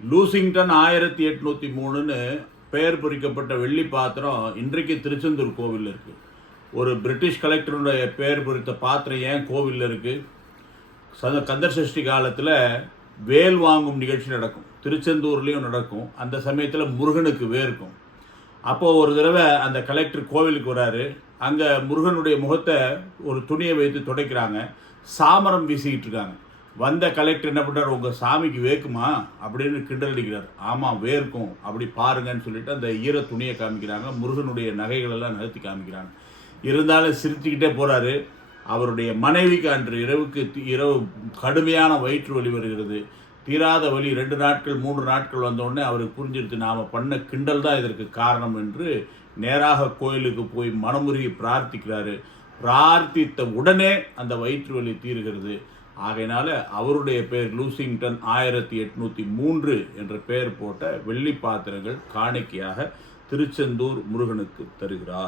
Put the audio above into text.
Lushington ஆயிரத்தி எட்நூற்றி மூணுன்னு பெயர் பொறிக்கப்பட்ட வெள்ளி பாத்திரம் இன்றைக்கு திருச்செந்தூர் கோவிலில் இருக்குது ஒரு பிரிட்டிஷ் கலெக்டருடைய பெயர் பொறித்த பாத்திரம் ஏன் கோவிலில் இருக்குது சத கந்தர் சஷ்டி காலத்தில் வேல் வாங்கும் நிகழ்ச்சி நடக்கும். திருச்செந்தூர்லேயும் நடக்கும். அந்த சமயத்தில் முருகனுக்கு வேர்க்கும். அப்போது ஒரு தடவை அந்த கலெக்டர் கோவிலுக்கு வராரு. அங்கே முருகனுடைய முகத்தை ஒரு துணியை வைத்து துடைக்கிறாங்க. சாமரம் வீசிக்கிட்டு இருக்காங்க. வந்த கலெக்டர் என்ன பண்ணுறார் உங்கள் சாமிக்கு வேக்குமா? அப்படின்னு கிண்டல் அடிக்கிறார். ஆமாம் வேர்க்கும். அப்படி பாருங்கன்னு சொல்லிட்டு அந்த ஈர துணியை காமிக்கிறாங்க. முருகனுடைய நகைகள் எல்லாம் நிறுத்தி காமிக்கிறாங்க. இருந்தாலும் சிரிச்சுக்கிட்டே போகிறாரு அவருடைய மனைவிக்கு அன்று இரவுக்கு இரவு கடுமையான வயிற்று வலி வருகிறது. தீராத வலி. ரெண்டு நாட்கள் மூன்று நாட்கள் வந்தோடனே அவருக்கு புரிஞ்சிருச்சு நாம் பண்ண கிண்டல் தான் இதற்கு காரணம் என்று நேராக கோயிலுக்கு போய் மனமுருகி பிரார்த்திக்கிறாரு. பிரார்த்தித்த உடனே அந்த வயிற்று வலி தீர்கிறது. ஆகையினால அவருடைய பெயர் லூசிங்டன் ஆயிரத்தி எட்நூற்றி மூன்று என்ற பெயர் போட்ட வெள்ளி பாத்திரங்கள் காணிக்கையாக திருச்செந்தூர் முருகனுக்கு தருகிறார்.